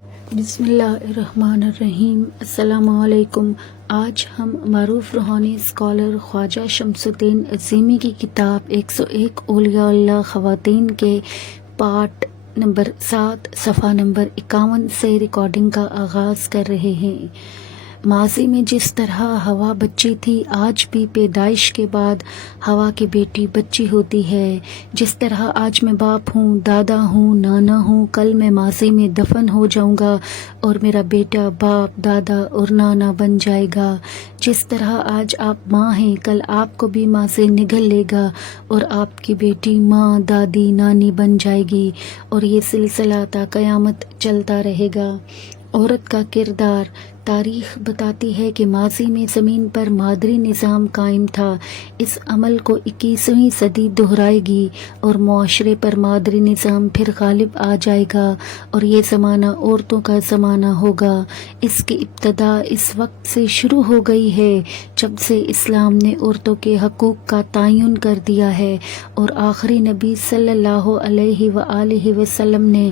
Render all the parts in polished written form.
بسم اللہ الرحمن الرحیم۔ السلام علیکم۔ آج ہم معروف روحانی اسکالر خواجہ شمس الدین عظیمی کی کتاب 101 اولیاء اللہ خواتین کے پارٹ نمبر 7 صفحہ نمبر 51 سے ریکارڈنگ کا آغاز کر رہے ہیں۔ ماضی میں جس طرح ہوا بچی تھی، آج بھی پیدائش کے بعد ہوا کی بیٹی بچی ہوتی ہے۔ جس طرح آج میں باپ ہوں، دادا ہوں، نانا ہوں، کل میں ماضی میں دفن ہو جاؤں گا اور میرا بیٹا باپ، دادا اور نانا بن جائے گا۔ جس طرح آج آپ ماں ہیں، کل آپ کو بھی ماں سے نگل لے گا اور آپ کی بیٹی ماں، دادی، نانی بن جائے گی، اور یہ سلسلہ تا قیامت چلتا رہے گا۔ عورت کا کردار۔ تاریخ بتاتی ہے کہ ماضی میں زمین پر مادری نظام قائم تھا۔ اس عمل کو 21ویں صدی دہرائے گی اور معاشرے پر مادری نظام پھر غالب آ جائے گا اور یہ زمانہ عورتوں کا زمانہ ہوگا۔ اس کی ابتدا اس وقت سے شروع ہو گئی ہے جب سے اسلام نے عورتوں کے حقوق کا تعین کر دیا ہے، اور آخری نبی صلی اللہ علیہ وآلہ وسلم نے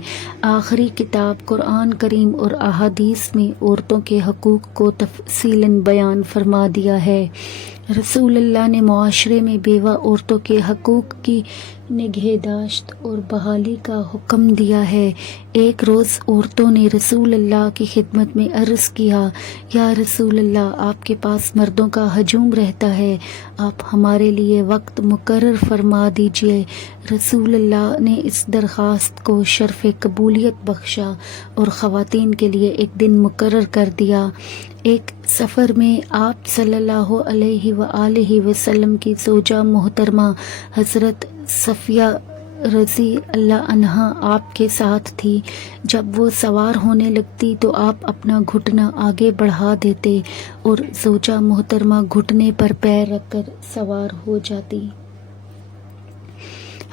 آخری کتاب قرآن کریم اور احادیث میں عورتوں کے حقوق کو تفصیلاً بیان فرما دیا ہے۔ رسول اللہ نے معاشرے میں بیوہ عورتوں کے حقوق کی نگہداشت اور بحالی کا حکم دیا ہے۔ ایک روز عورتوں نے رسول اللہ کی خدمت میں عرض کیا، یا رسول اللہ، آپ کے پاس مردوں کا ہجوم رہتا ہے، آپ ہمارے لیے وقت مقرر فرما دیجئے۔ رسول اللہ نے اس درخواست کو شرف قبولیت بخشا اور خواتین کے لیے ایک دن مقرر کر دیا۔ ایک سفر میں آپ صلی اللہ علیہ وآلہ وسلم کی زوجہ محترمہ حضرت صفیہ رضی اللہ عنہا آپ کے ساتھ تھی۔ جب وہ سوار ہونے لگتی تو آپ اپنا گھٹنا آگے بڑھا دیتے اور زوجہ محترمہ گھٹنے پر پیر رکھ کر سوار ہو جاتی۔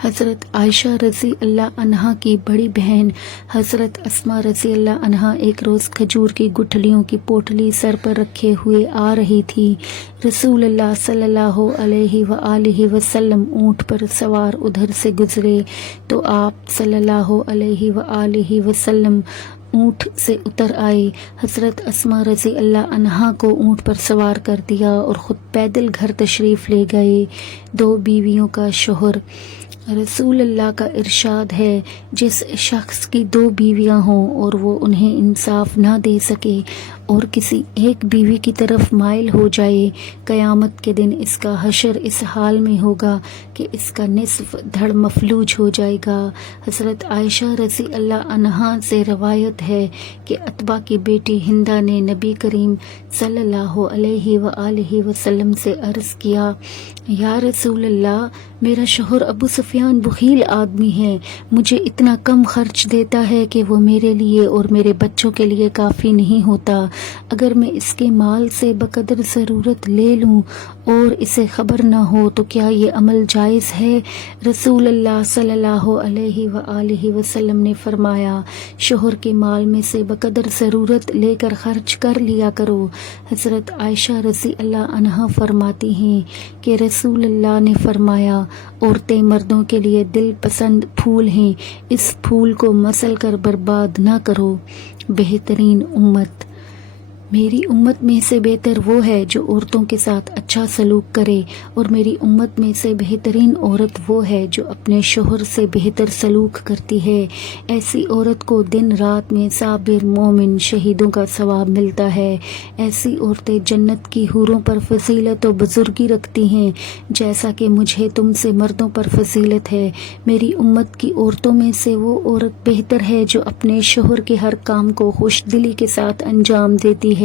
حضرت عائشہ رضی اللہ عنہا کی بڑی بہن حضرت اسماء رضی اللہ عنہا ایک روز کھجور کی گٹھلیوں کی پوٹلی سر پر رکھے ہوئے آ رہی تھی۔ رسول اللہ صلی اللہ علیہ وآلہ وسلم اونٹ پر سوار ادھر سے گزرے تو آپ صلی اللہ علیہ وآلہ وسلم اونٹ سے اتر آئے۔ حضرت اسماء رضی اللہ عنہا کو اونٹ پر سوار کر دیا اور خود پیدل گھر تشریف لے گئے۔ دو بیویوں کا شوہر۔ رسول اللہ کا ارشاد ہے، جس شخص کی دو بیویاں ہوں اور وہ انہیں انصاف نہ دے سکے اور کسی ایک بیوی کی طرف مائل ہو جائے، قیامت کے دن اس کا حشر اس حال میں ہوگا کہ اس کا نصف دھڑ مفلوج ہو جائے گا۔ حضرت عائشہ رضی اللہ عنہا سے روایت ہے کہ عتبہ کی بیٹی ہندہ نے نبی کریم صلی اللہ علیہ وآلہ وسلم سے عرض کیا، یا رسول اللہ، میرا شوہر ابو سفیان بخیل آدمی ہے، مجھے اتنا کم خرچ دیتا ہے کہ وہ میرے لیے اور میرے بچوں کے لیے کافی نہیں ہوتا۔ اگر میں اس کے مال سے بقدر ضرورت لے لوں اور اسے خبر نہ ہو تو کیا یہ عمل جائز ہے؟ رسول اللہ صلی اللہ علیہ وآلہ وسلم نے فرمایا، شوہر کے مال میں سے بقدر ضرورت لے کر خرچ کر لیا کرو۔ حضرت عائشہ رضی اللہ عنہا فرماتی ہیں کہ رسول اللہ نے فرمایا، عورتیں مردوں کے لیے دل پسند پھول ہیں، اس پھول کو مسل کر برباد نہ کرو۔ بہترین امت۔ میری امت میں سے بہتر وہ ہے جو عورتوں کے ساتھ اچھا سلوک کرے، اور میری امت میں سے بہترین عورت وہ ہے جو اپنے شوہر سے بہتر سلوک کرتی ہے۔ ایسی عورت کو دن رات میں صابر، مومن، شہیدوں کا ثواب ملتا ہے۔ ایسی عورتیں جنت کی حوروں پر فضیلت و بزرگی رکھتی ہیں جیسا کہ مجھے تم سے مردوں پر فضیلت ہے۔ میری امت کی عورتوں میں سے وہ عورت بہتر ہے جو اپنے شوہر کے ہر کام کو خوش دلی کے ساتھ انجام دیتی ہے۔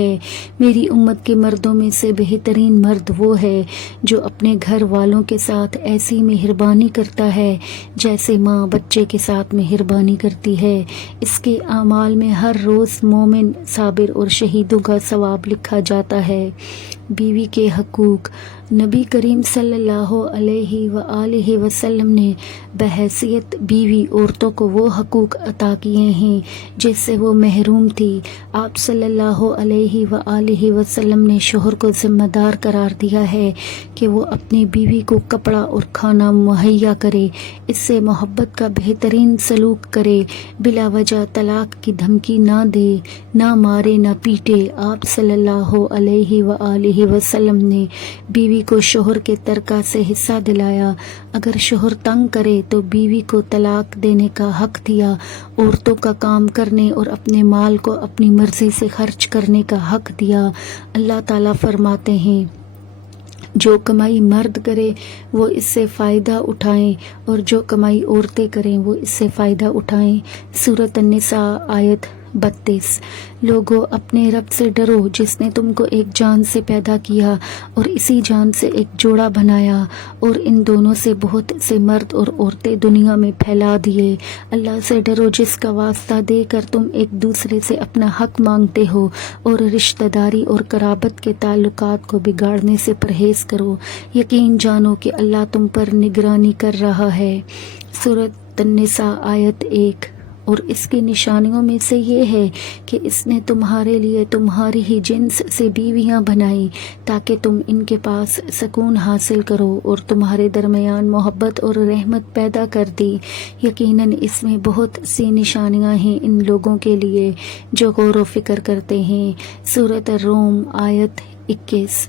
میری امت کے مردوں میں سے بہترین مرد وہ ہے جو اپنے گھر والوں کے ساتھ ایسی مہربانی کرتا ہے جیسے ماں بچے کے ساتھ مہربانی کرتی ہے۔ اس کے اعمال میں ہر روز مومن، صابر اور شہیدوں کا ثواب لکھا جاتا ہے۔ بیوی کے حقوق۔ نبی کریم صلی اللہ علیہ وآلہ وسلم نے بحیثیت بیوی عورتوں کو وہ حقوق عطا کیے ہیں جس سے وہ محروم تھی۔ آپ صلی اللہ علیہ وآلہ وسلم نے شوہر کو ذمہ دار قرار دیا ہے کہ وہ اپنی بیوی کو کپڑا اور کھانا مہیا کرے، اس سے محبت کا بہترین سلوک کرے، بلا وجہ طلاق کی دھمکی نہ دے، نہ مارے نہ پیٹے۔ آپ صلی اللہ علیہ وآلہ وسلم نے بیوی کو شوہر کے ترکہ سے حصہ دلایا۔ اگر شوہر تنگ کرے تو بیوی کو طلاق دینے کا حق دیا۔ عورتوں کا کام کرنے اور اپنے مال کو اپنی مرضی سے خرچ کرنے کا حق دیا۔ اللہ تعالیٰ فرماتے ہیں جو کمائی مرد کرے وہ اس سے فائدہ اٹھائیں اور جو کمائی عورتیں کریں وہ اس سے فائدہ اٹھائیں۔ سورۃ النساء آیت 32۔ لوگو اپنے رب سے ڈرو جس نے تم کو ایک جان سے پیدا کیا اور اسی جان سے ایک جوڑا بنایا اور ان دونوں سے بہت سے مرد اور عورتیں دنیا میں پھیلا دیے۔ اللہ سے ڈرو جس کا واسطہ دے کر تم ایک دوسرے سے اپنا حق مانگتے ہو اور رشتہ داری اور قرابت کے تعلقات کو بگاڑنے سے پرہیز کرو۔ یقین جانو کہ اللہ تم پر نگرانی کر رہا ہے۔ سورۃ النساء آیت 1۔ اور اس کی نشانیوں میں سے یہ ہے کہ اس نے تمہارے لیے تمہاری ہی جنس سے بیویاں بنائی تاکہ تم ان کے پاس سکون حاصل کرو اور تمہارے درمیان محبت اور رحمت پیدا کر دی۔ یقیناً اس میں بہت سی نشانیاں ہیں ان لوگوں کے لیے جو غور و فکر کرتے ہیں۔ سورۃ الروم آیت 21۔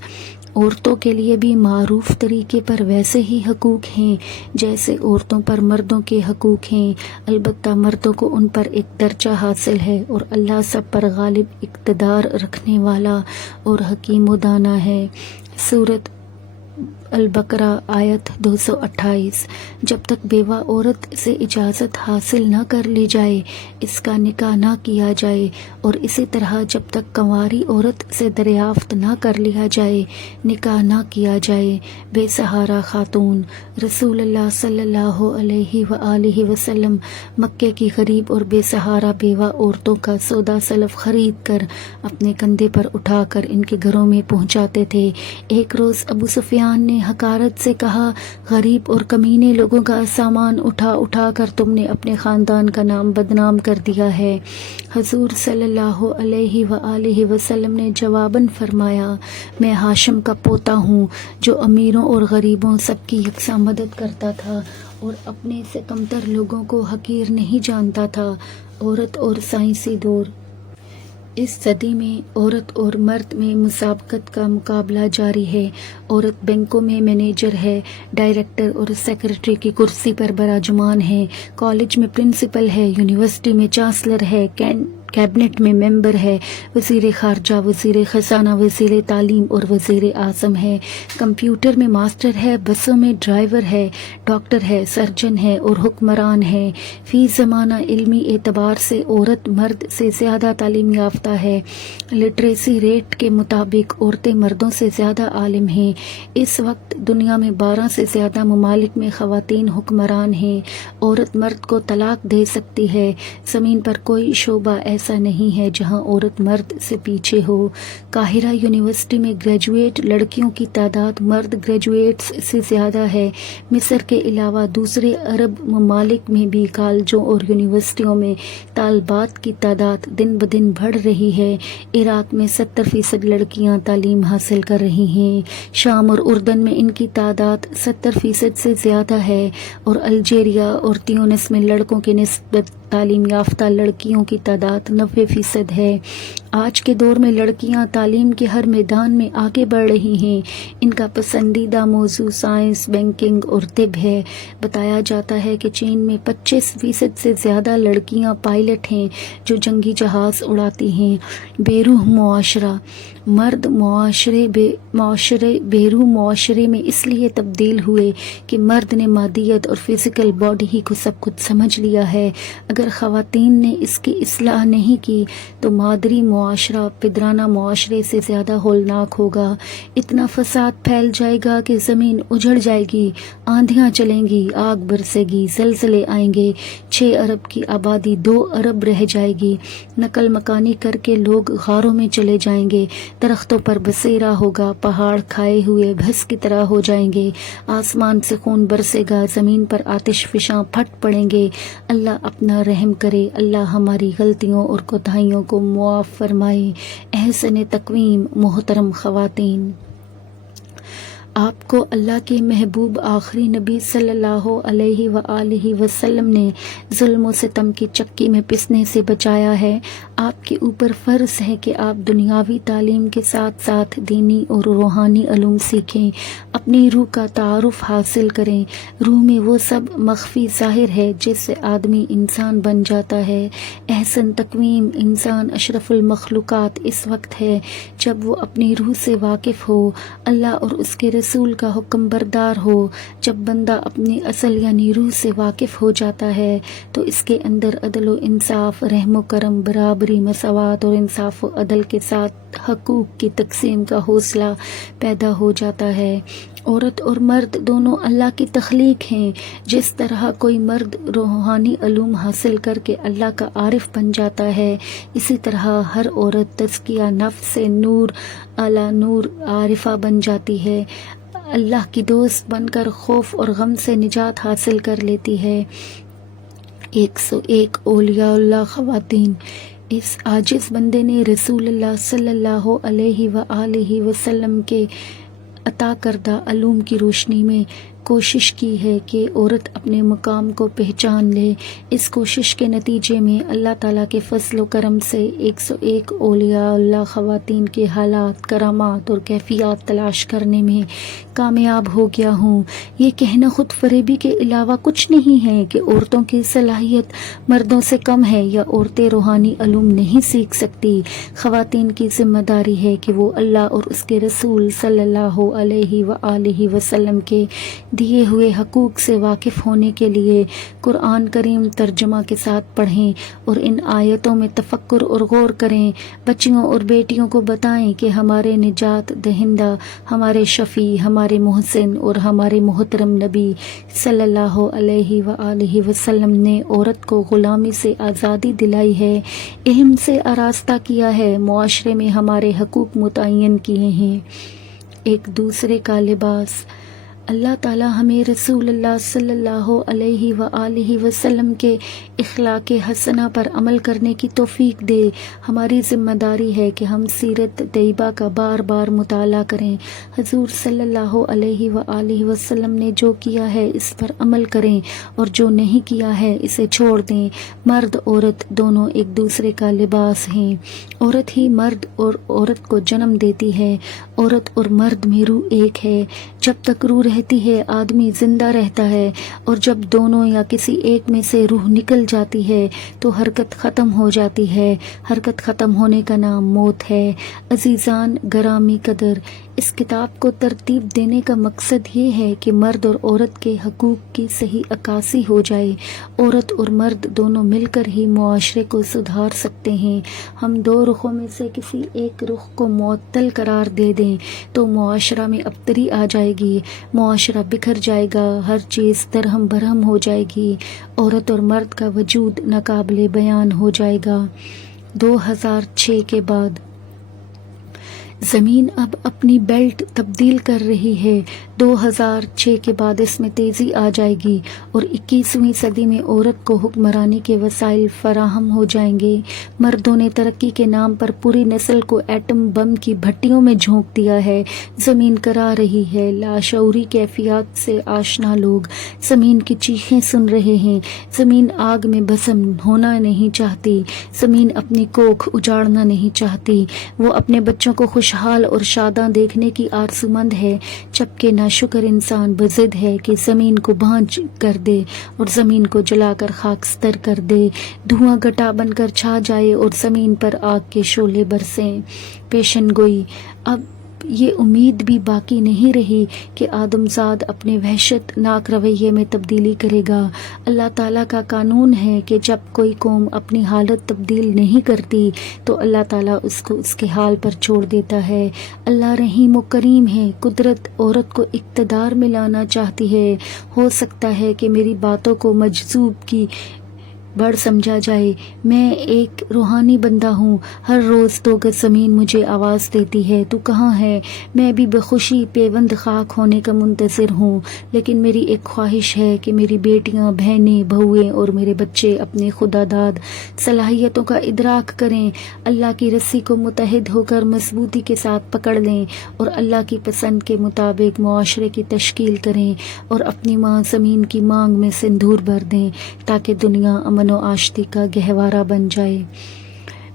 عورتوں کے لیے بھی معروف طریقے پر ویسے ہی حقوق ہیں جیسے عورتوں پر مردوں کے حقوق ہیں، البتہ مردوں کو ان پر ایک درجہ حاصل ہے اور اللہ سب پر غالب اقتدار رکھنے والا اور حکیم و دانا ہے۔ سورۃ البقرہ آیت 228۔ جب تک بیوہ عورت سے اجازت حاصل نہ کر لی جائے اس کا نکاح نہ کیا جائے، اور اسی طرح جب تک کنواری عورت سے دریافت نہ کر لیا جائے نکاح نہ کیا جائے۔ بے سہارا خاتون۔ رسول اللہ صلی اللہ علیہ وآلہ وسلم مکے کی غریب اور بے سہارا بیوہ عورتوں کا سودا سلف خرید کر اپنے کندھے پر اٹھا کر ان کے گھروں میں پہنچاتے تھے۔ ایک روز ابو سفیان نے حقارت سے کہا، غریب اور کمینے لوگوں کا سامان اٹھا اٹھا کر تم نے اپنے خاندان کا نام بدنام کر دیا ہے۔ حضور صلی اللہ علیہ وآلہ وسلم نے جواباً فرمایا، میں ہاشم کا پوتا ہوں جو امیروں اور غریبوں سب کی یکساں مدد کرتا تھا اور اپنے سے کمتر لوگوں کو حقیر نہیں جانتا تھا۔ عورت اور سائنسی دور۔ اس صدی میں عورت اور مرد میں مسابقت کا مقابلہ جاری ہے۔ عورت بینکوں میں مینیجر ہے، ڈائریکٹر اور سیکرٹری کی کرسی پر براجمان ہے، کالج میں پرنسپل ہے، یونیورسٹی میں چانسلر ہے، کیبنٹ میں ممبر ہے، وزیر خارجہ، وزیر خزانہ، وزیر تعلیم اور وزیر اعظم ہے، کمپیوٹر میں ماسٹر ہے، بسوں میں ڈرائیور ہے، ڈاکٹر ہے، سرجن ہے اور حکمران ہے۔ فی زمانہ علمی اعتبار سے عورت مرد سے زیادہ تعلیم یافتہ ہے۔ لٹریسی ریٹ کے مطابق عورتیں مردوں سے زیادہ عالم ہیں۔ اس وقت دنیا میں 12 سے زیادہ ممالک میں خواتین حکمران ہیں۔ عورت مرد کو طلاق دے سکتی ہے۔ زمین پر کوئی شعبہ ایسا نہیں ہے جہاں عورت مرد سے پیچھے ہو۔ قاہرہ یونیورسٹی میں گریجویٹ لڑکیوں کی تعداد مرد گریجویٹس سے زیادہ ہے۔ مصر کے علاوہ دوسرے عرب ممالک میں بھی کالجوں اور یونیورسٹیوں میں طالبات کی تعداد دن بدن بڑھ رہی ہے۔ عراق میں 70% لڑکیاں تعلیم حاصل کر رہی ہیں۔ شام اور اردن میں ان کی تعداد 70% سے زیادہ ہے، اور الجیریا اور تیونس میں لڑکوں کی نسبت تعلیم یافتہ لڑکیوں کی تعداد 90% ہے۔ آج کے دور میں لڑکیاں تعلیم کے ہر میدان میں آگے بڑھ رہی ہیں۔ ان کا پسندیدہ موضوع سائنس، بینکنگ اور طب ہے۔ بتایا جاتا ہے کہ چین میں 25% سے زیادہ لڑکیاں پائلٹ ہیں جو جنگی جہاز اڑاتی ہیں۔ بیروح معاشرہ۔ مرد بیروح معاشرے میں اس لیے تبدیل ہوئے کہ مرد نے مادیت اور فزیکل باڈی ہی کو سب کچھ سمجھ لیا ہے۔ اگر اگر خواتین نے اس کی اصلاح نہیں کی تو مادری معاشرہ پدرانہ معاشرے سے زیادہ ہولناک ہوگا۔ اتنا فساد پھیل جائے گا کہ زمین اجڑ جائے گی، آندھیاں چلیں گی، آگ برسے گی، زلزلے آئیں گے، 6 ارب کی آبادی 2 ارب رہ جائے گی، نقل مکانی کر کے لوگ غاروں میں چلے جائیں گے، درختوں پر بسیرا ہوگا، پہاڑ کھائے ہوئے بھس کی طرح ہو جائیں گے، آسمان سے خون برسے گا، زمین پر آتش فشاں پھٹ پڑیں گے۔ اللہ اپنا رحم کرے، اللہ ہماری غلطیوں اور کوتاہیوں کو معاف فرمائے۔ احسن تقویم محترم خواتین، آپ کو اللہ کے محبوب آخری نبی صلی اللہ علیہ وآلہ وسلم نے ظلم و ستم کی چکی میں پسنے سے بچایا ہے۔ آپ کے اوپر فرض ہے کہ آپ دنیاوی تعلیم کے ساتھ ساتھ دینی اور روحانی علوم سیکھیں، اپنی روح کا تعارف حاصل کریں۔ روح میں وہ سب مخفی ظاہر ہے جس سے آدمی انسان بن جاتا ہے۔ احسن تقویم انسان اشرف المخلوقات اس وقت ہے جب وہ اپنی روح سے واقف ہو، اللہ اور اس کے رسول کا حکم بردار ہو۔ جب بندہ اپنی اصل یعنی روح سے واقف ہو جاتا ہے تو اس کے اندر عدل و انصاف، رحم و کرم، برابری، مساوات اور انصاف و عدل کے ساتھ حقوق کی تقسیم کا حوصلہ پیدا ہو جاتا ہے۔ عورت اور مرد دونوں اللہ کی تخلیق ہیں۔ جس طرح کوئی مرد روحانی علوم حاصل کر کے اللہ کا عارف بن جاتا ہے، اسی طرح ہر عورت تزکیہ نفس سے نور اعلی نور عارفہ بن جاتی ہے، اللہ کی دوست بن کر خوف اور غم سے نجات حاصل کر لیتی ہے۔ 101 اولیاء اللہ خواتین، اس عاجز بندے نے رسول اللہ صلی اللہ علیہ وآلہ وسلم کے عطا کردہ علوم کی روشنی میں کوشش کی ہے کہ عورت اپنے مقام کو پہچان لے۔ اس کوشش کے نتیجے میں اللہ تعالیٰ کے فضل و کرم سے 101 اولیاء اللہ خواتین کے حالات، کرامات اور کیفیات تلاش کرنے میں کامیاب ہو گیا ہوں۔ یہ کہنا خود فریبی کے علاوہ کچھ نہیں ہے کہ عورتوں کی صلاحیت مردوں سے کم ہے یا عورتیں روحانی علوم نہیں سیکھ سکتی۔ خواتین کی ذمہ داری ہے کہ وہ اللہ اور اس کے رسول صلی اللہ علیہ وآلہ وسلم کے دیے ہوئے حقوق سے واقف ہونے کے لیے قرآن کریم ترجمہ کے ساتھ پڑھیں اور ان آیتوں میں تفکر اور غور کریں۔ بچیوں اور بیٹیوں کو بتائیں کہ ہمارے نجات دہندہ، ہمارے شفیع، ہمارے محسن اور ہمارے محترم نبی صلی اللہ علیہ وآلہ وسلم نے عورت کو غلامی سے آزادی دلائی ہے، علم سے آراستہ کیا ہے، معاشرے میں ہمارے حقوق متعین کیے ہیں۔ ایک دوسرے کا لباس۔ اللہ تعالیٰ ہمیں رسول اللہ صلی اللہ علیہ وآلہ وسلم کے اخلاق حسنہ پر عمل کرنے کی توفیق دے۔ ہماری ذمہ داری ہے کہ ہم سیرت طیبہ کا بار بار مطالعہ کریں، حضور صلی اللہ علیہ وآلہ وسلم نے جو کیا ہے اس پر عمل کریں اور جو نہیں کیا ہے اسے چھوڑ دیں۔ مرد عورت دونوں ایک دوسرے کا لباس ہیں۔ عورت ہی مرد اور عورت کو جنم دیتی ہے۔ عورت اور مرد میں روح ایک ہے۔ جب تک روح رہتی ہے آدمی زندہ رہتا ہے، اور جب دونوں یا کسی ایک میں سے روح نکل جاتی ہے تو حرکت ختم ہو جاتی ہے۔ حرکت ختم ہونے کا نام موت ہے۔ عزیزان گرامی قدر، اس کتاب کو ترتیب دینے کا مقصد یہ ہے کہ مرد اور عورت کے حقوق کی صحیح عکاسی ہو جائے۔ عورت اور مرد دونوں مل کر ہی معاشرے کو سدھار سکتے ہیں۔ ہم دو رخوں میں سے کسی ایک رخ کو معطل قرار دے دیں تو معاشرہ میں ابتری آ جائے گی، معاشرہ بکھر جائے گا، ہر چیز درہم برہم ہو جائے گی، عورت اور مرد کا وجود ناقابل بیان ہو جائے گا۔ 2006 کے بعد زمین اب اپنی بیلٹ تبدیل کر رہی ہے۔ 2006 کے بعد اس میں تیزی آ جائے گی اور 21ویں صدی میں عورت کو حکمرانی کے وسائل فراہم ہو جائیں گے۔ مردوں نے ترقی کے نام پر پوری نسل کو ایٹم بم کی بھٹیوں میں جھونک دیا ہے۔ زمین کرا رہی ہے۔ لاشعوری کیفیات سے آشنا لوگ زمین کی چیخیں سن رہے ہیں۔ زمین آگ میں بھسم ہونا نہیں چاہتی، زمین اپنی کوکھ اجاڑنا نہیں چاہتی، وہ اپنے بچوں کو خوشحال اور شاداں دیکھنے کی آرزومند ہے، جبکہ ناشکر انسان بضد ہے کہ زمین کو بھانج کر دے اور زمین کو جلا کر خاکستر کر دے، دھواں گٹا بن کر چھا جائے اور زمین پر آگ کے شعلے برسیں۔ پیشن گوئی۔ اب یہ امید بھی باقی نہیں رہی کہ آدم زاد اپنے وحشت ناک رویے میں تبدیلی کرے گا۔ اللہ تعالیٰ کا قانون ہے کہ جب کوئی قوم اپنی حالت تبدیل نہیں کرتی تو اللہ تعالیٰ اس کو اس کے حال پر چھوڑ دیتا ہے۔ اللہ رحیم و کریم ہے۔ قدرت عورت کو اقتدار میں لانا چاہتی ہے۔ ہو سکتا ہے کہ میری باتوں کو مجذوب کی بڑھ سمجھا جائے، میں ایک روحانی بندہ ہوں، ہر روز 2 گز زمین مجھے آواز دیتی ہے، تو کہاں ہے؟ میں بھی بخوشی پیوند خاک ہونے کا منتظر ہوں، لیکن میری ایک خواہش ہے کہ میری بیٹیاں، بہنیں، بہویں اور میرے بچے اپنے خدا داد صلاحیتوں کا ادراک کریں، اللہ کی رسی کو متحد ہو کر مضبوطی کے ساتھ پکڑ لیں اور اللہ کی پسند کے مطابق معاشرے کی تشکیل کریں اور اپنی ماں زمین کی مانگ میں سندور بھر دیں تاکہ دنیا امن و آشتی کا گہوارہ بن جائے۔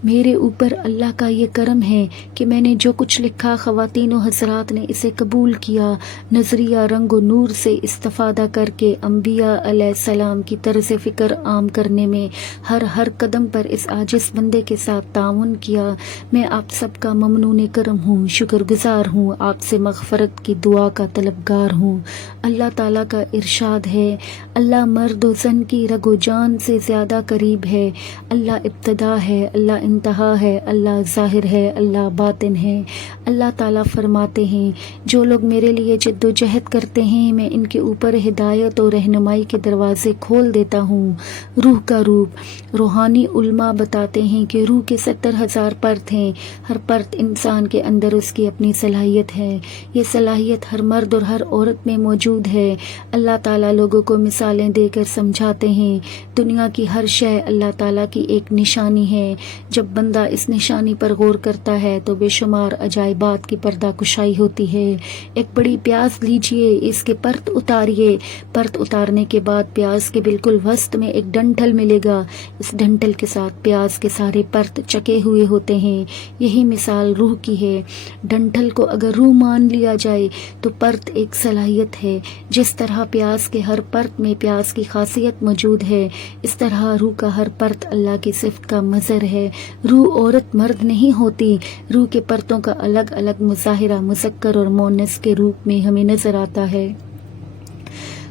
میرے اوپر اللہ کا یہ کرم ہے کہ میں نے جو کچھ لکھا خواتین و حضرات نے اسے قبول کیا، نظریہ رنگ و نور سے استفادہ کر کے انبیاء علیہ السلام کی طرز فکر عام کرنے میں ہر قدم پر اس عاجز بندے کے ساتھ تعاون کیا۔ میں آپ سب کا ممنون کرم ہوں، شکر گزار ہوں، آپ سے مغفرت کی دعا کا طلبگار ہوں۔ اللہ تعالیٰ کا ارشاد ہے، اللہ مرد و زن کی رگ و جان سے زیادہ قریب ہے، اللہ ابتدا ہے، اللہ انتہا ہے، اللہ ظاہر ہے، اللہ باطن ہے۔ اللہ تعالیٰ فرماتے ہیں، جو لوگ میرے لیے جد و جہد کرتے ہیں میں ان کے اوپر ہدایت و رہنمائی کے دروازے کھول دیتا ہوں۔ روح کا روپ، روحانی علماء بتاتے ہیں کہ روح کے 70,000 پرت ہیں، ہر پرت انسان کے اندر اس کی اپنی صلاحیت ہے، یہ صلاحیت ہر مرد اور ہر عورت میں موجود ہے۔ اللہ تعالیٰ لوگوں کو مثالیں دے کر سمجھاتے ہیں، دنیا کی ہر شے اللہ تعالیٰ کی ایک نشانی ہے، جب بندہ اس نشانی پر غور کرتا ہے تو بے شمار عجائبات کی پردہ کشائی ہوتی ہے۔ ایک بڑی پیاز لیجئے، اس کے پرت اتاریے، پرت اتارنے کے بعد پیاز کے بالکل وسط میں ایک ڈنٹل ملے گا، اس ڈنٹل کے ساتھ پیاز کے سارے پرت چکے ہوئے ہوتے ہیں۔ یہی مثال روح کی ہے۔ ڈنٹل کو اگر روح مان لیا جائے تو پرت ایک صلاحیت ہے۔ جس طرح پیاز کے ہر پرت میں پیاز کی خاصیت موجود ہے، اس طرح روح کا ہر پرت اللہ کی صفت کا مظہر ہے۔ روح عورت مرد نہیں ہوتی، روح کے پرتوں کا الگ الگ مظاہرہ مذکر اور مؤنث کے روپ میں ہمیں نظر آتا ہے۔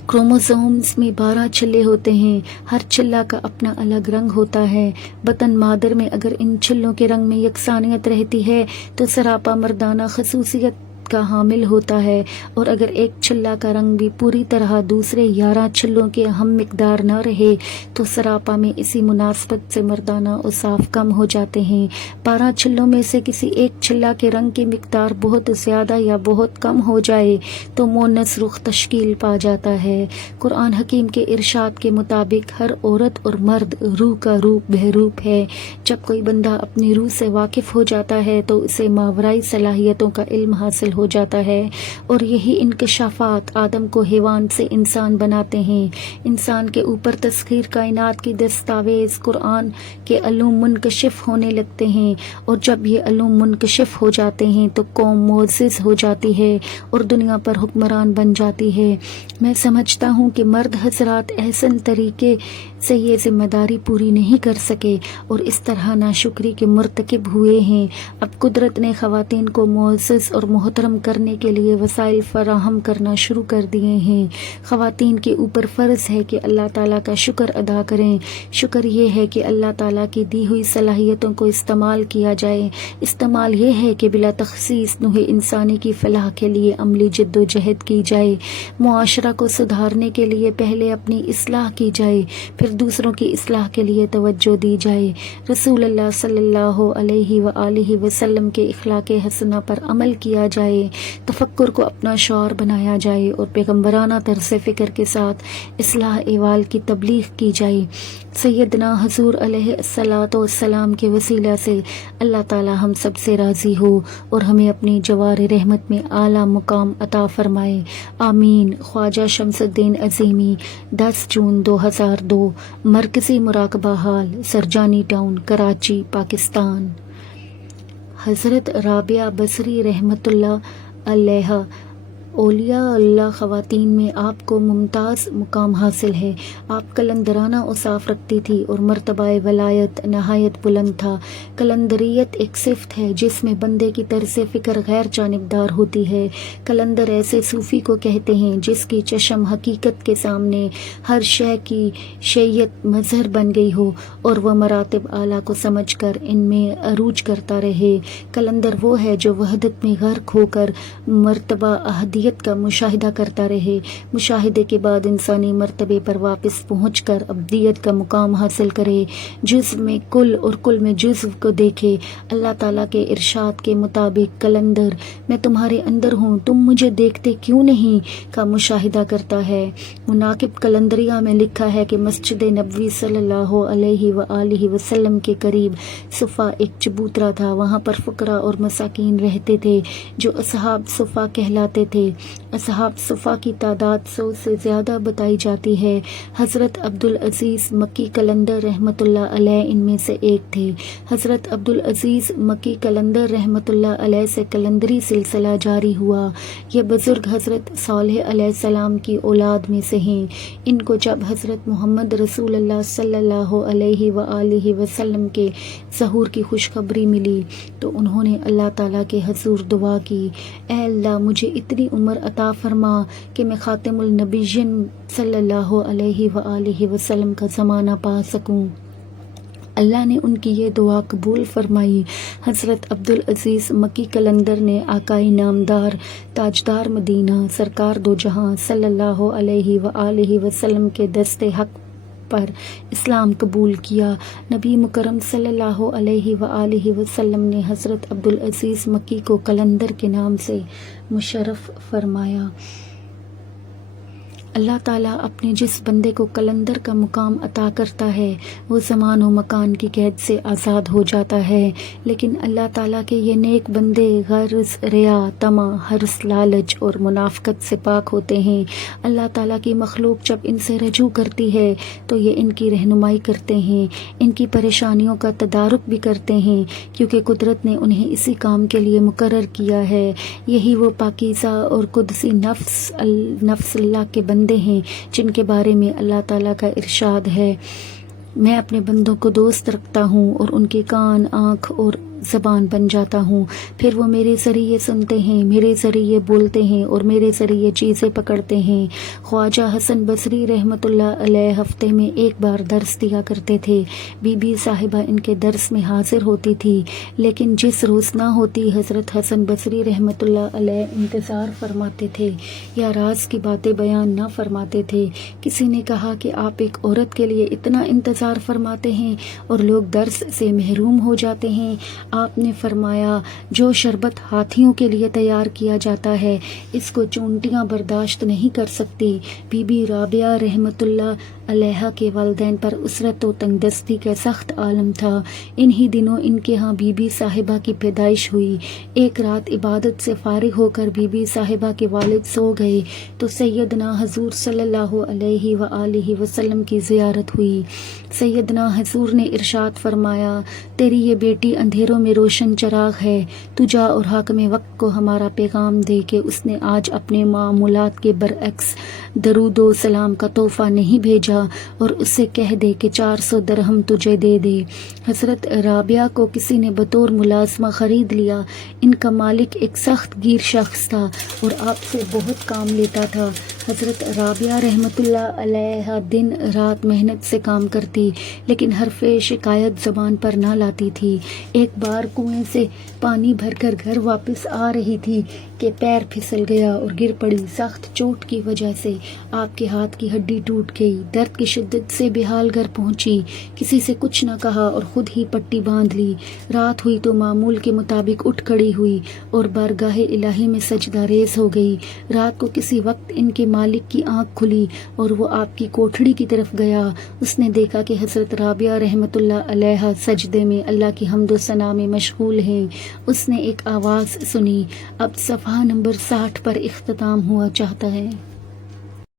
کروموسومز میں 12 چھلے ہوتے ہیں، ہر چھلا کا اپنا الگ رنگ ہوتا ہے۔ بطن مادر میں اگر ان چھلوں کے رنگ میں یکسانیت رہتی ہے تو سراپا مردانہ خصوصیت کا حامل ہوتا ہے، اور اگر ایک چھلا کا رنگ بھی پوری طرح دوسرے 11 چھلوں کے ہم مقدار نہ رہے تو سراپا میں اسی مناسبت سے مردانہ اوصاف کم ہو جاتے ہیں۔ 12 چھلوں میں سے کسی ایک چھلا کے رنگ کی مقدار بہت زیادہ یا بہت کم ہو جائے تو مؤنث رخ تشکیل پا جاتا ہے۔ قرآن حکیم کے ارشاد کے مطابق ہر عورت اور مرد روح کا روپ بہروپ ہے۔ جب کوئی بندہ اپنی روح سے واقف ہو جاتا ہے تو اسے ماورائی صلاحیتوں کا علم حاصل ہو جاتا ہے، اور یہی انکشافات آدم کو حیوان سے انسان بناتے ہیں۔ انسان کے اوپر تسخیر کائنات کی دستاویز قرآن کے علوم منکشف ہونے لگتے ہیں، اور جب یہ علوم منکشف ہو جاتے ہیں تو قوم معزز ہو جاتی ہے اور دنیا پر حکمران بن جاتی ہے۔ میں سمجھتا ہوں کہ مرد حضرات احسن طریقے سے یہ ذمہ داری پوری نہیں کر سکے اور اس طرح ناشکری کے مرتکب ہوئے ہیں۔ اب قدرت نے خواتین کو معزز اور محترم کرنے کے لیے وسائل فراہم کرنا شروع کر دیے ہیں۔ خواتین کے اوپر فرض ہے کہ اللہ تعالیٰ کا شکر ادا کریں۔ شکر یہ ہے کہ اللہ تعالیٰ کی دی ہوئی صلاحیتوں کو استعمال کیا جائے۔ استعمال یہ ہے کہ بلا تخصیص نوع انسانی کی فلاح کے لیے عملی جد و جہد کی جائے۔ معاشرہ کو سدھارنے کے لیے پہلے اپنی اصلاح کی جائے، پھر دوسروں کی اصلاح کے لیے توجہ دی جائے۔ رسول اللہ صلی اللہ علیہ وآلہ وسلم کے اخلاق حسنہ پر عمل کیا جائے، تفکر کو اپنا شعار بنایا جائے اور پیغمبرانہ طرز فکر کے ساتھ اصلاح احوال کی تبلیغ کی جائے۔ سیدنا حضور علیہ الصلاۃ والسلام کے وسیلہ سے اللہ تعالی ہم سب سے راضی ہو اور ہمیں اپنی جوار رحمت میں اعلیٰ مقام عطا فرمائے، آمین۔ خواجہ شمس الدین عظیمی، 10 جون 2002، مرکزی مراقبہ ہال، سرجانی ٹاؤن، کراچی، پاکستان۔ حضرت رابعہ بصری رحمۃ اللہ علیہ اولیاء اللہ خواتین میں آپ کو ممتاز مقام حاصل ہے۔ آپ قلندرانہ اوصاف رکھتی تھی اور مرتبہ ولایت نہایت بلند تھا۔ قلندریت ایک صفت ہے جس میں بندے کی طرز فکر غیر جانبدار ہوتی ہے۔ قلندر ایسے صوفی کو کہتے ہیں جس کی چشم حقیقت کے سامنے ہر شے کی شیعت مظہر بن گئی ہو اور وہ مراتب اعلیٰ کو سمجھ کر ان میں عروج کرتا رہے۔ قلندر وہ ہے جو وحدت میں غرق ہو کر مرتبہ احدیت کا مشاہدہ کرتا رہے، مشاہدے کے بعد انسانی مرتبے پر واپس پہنچ کر ابدیت کا مقام حاصل کرے، جزو میں کل اور کل میں جزو کو دیکھے۔ اللہ تعالیٰ کے ارشاد کے مطابق قلندر میں تمہارے اندر ہوں، تم مجھے دیکھتے کیوں نہیں کا مشاہدہ کرتا ہے۔ مناقب قلندریہ میں لکھا ہے کہ مسجد نبوی صلی اللہ علیہ وآلہ وسلم کے قریب صفا ایک چبوترا تھا، وہاں پر فقراء اور مساکین رہتے تھے جو اصحاب صفا کہلاتے تھے۔ اصحاب صفا کی تعداد 100 سے زیادہ بتائی جاتی ہے۔ حضرت عبدالعزیز مکی قلندر رحمۃ اللہ علیہ ان میں سے ایک تھے۔ حضرت عبدالعزیز مکی قلندر رحمۃ اللہ علیہ سے قلندری سلسلہ جاری ہوا۔ یہ بزرگ حضرت صالح علیہ السلام کی اولاد میں سے ہیں۔ ان کو جب حضرت محمد رسول اللہ صلی اللہ علیہ وآلہ وسلم کے ظہور کی خوشخبری ملی تو انہوں نے اللہ تعالیٰ کے حضور دعا کی، اے اللہ مجھے اتنی عمر عطا فرما کہ میں خاتم النبیین صلی اللہ علیہ وآلہ وسلم کا زمانہ پا سکوں۔ اللہ نے ان کی یہ دعا قبول فرمائی۔ حضرت عبدالعزیز مکی قلندر نے آقائی نامدار تاجدار مدینہ سرکار دو جہاں صلی اللہ علیہ وآلہ وسلم کے دست حق پر اسلام قبول کیا۔ نبی مکرم صلی اللہ علیہ وآلہ وسلم نے حضرت عبدالعزیز مکی کو قلندر کے نام سے مشرف فرمایا۔ اللہ تعالیٰ اپنے جس بندے کو قلندر کا مقام عطا کرتا ہے وہ زمان و مکان کی قید سے آزاد ہو جاتا ہے، لیکن اللہ تعالیٰ کے یہ نیک بندے غرض، ریا، طمع، حرص، لالچ اور منافقت سے پاک ہوتے ہیں۔ اللہ تعالیٰ کی مخلوق جب ان سے رجوع کرتی ہے تو یہ ان کی رہنمائی کرتے ہیں، ان کی پریشانیوں کا تدارک بھی کرتے ہیں، کیونکہ قدرت نے انہیں اسی کام کے لیے مقرر کیا ہے۔ یہی وہ پاکیزہ اور قدسی نفس اللہ کے بندے ہیں جن کے بارے میں اللہ تعالیٰ کا ارشاد ہے، میں اپنے بندوں کو دوست رکھتا ہوں اور ان کے کان، آنکھ اور زبان بن جاتا ہوں، پھر وہ میرے ذریعے سنتے ہیں، میرے ذریعے بولتے ہیں اور میرے ذریعے چیزیں پکڑتے ہیں۔ خواجہ حسن بصری رحمۃ اللہ علیہ ہفتے میں ایک بار درس دیا کرتے تھے۔ بی بی صاحبہ ان کے درس میں حاضر ہوتی تھی، لیکن جس روز نہ ہوتی حضرت حسن بصری رحمۃ اللہ علیہ انتظار فرماتے تھے یا راز کی باتیں بیان نہ فرماتے تھے۔ کسی نے کہا کہ آپ ایک عورت کے لیے اتنا انتظار فرماتے ہیں اور لوگ درس سے محروم ہو جاتے ہیں۔ آپ نے فرمایا، جو شربت ہاتھیوں کے لیے تیار کیا جاتا ہے اس کو چونٹیاں برداشت نہیں کر سکتی۔ بی بی رابعہ رحمۃ اللہ علیہ کے والدین پر اسرت و تنگ دستی کا سخت عالم تھا۔ انہی دنوں ان کے ہاں بی بی صاحبہ کی پیدائش ہوئی۔ ایک رات عبادت سے فارغ ہو کر بی بی صاحبہ کے والد سو گئے تو سیدنا حضور صلی اللہ علیہ وآلہ وسلم کی زیارت ہوئی۔ سیدنا حضور نے ارشاد فرمایا، تیری یہ بیٹی اندھیروں میں روشن چراغ ہے، تو جا اور حاکم وقت کو ہمارا پیغام دے کہ اس نے آج اپنے معمولات کے برعکس درود و سلام کا تحفہ نہیں بھیجا، اور اسے کہہ دے کہ 400 درہم تجھے دے دے۔ حضرت رابعہ کو کسی نے بطور ملازمہ خرید لیا۔ ان کا مالک ایک سخت گیر شخص تھا اور آپ سے بہت کام لیتا تھا۔ حضرت رابعہ رحمۃ اللہ علیہ دن رات محنت سے کام کرتی، لیکن حرف شکایت زبان پر نہ لاتی تھی۔ ایک بار کنویں سے پانی بھر کر گھر واپس آ رہی تھی کہ پیر پھسل گیا اور گر پڑی۔ سخت چوٹ کی وجہ سے آپ کے ہاتھ کی ہڈی ٹوٹ گئی۔ درد کی شدت سے بحال گھر پہنچی، کسی سے کچھ نہ کہا اور خود ہی پٹی باندھ لی۔ رات ہوئی تو معمول کے مطابق اٹھ کھڑی ہوئی اور بارگاہ الہی میں سجدہ ریز ہو گئی۔ رات کو کسی وقت ان کے مالک کی آنکھ کھلی اور وہ آپ کی کوٹھڑی کی طرف گیا۔ اس نے دیکھا کہ حضرت رابعہ رحمۃ اللہ علیہ سجدے میں اللہ کی حمد و ثنا میں مشغول ہیں۔ اس نے ایک آواز سنی، اب صفحہ نمبر 60 پر اختتام ہوا چاہتا ہے۔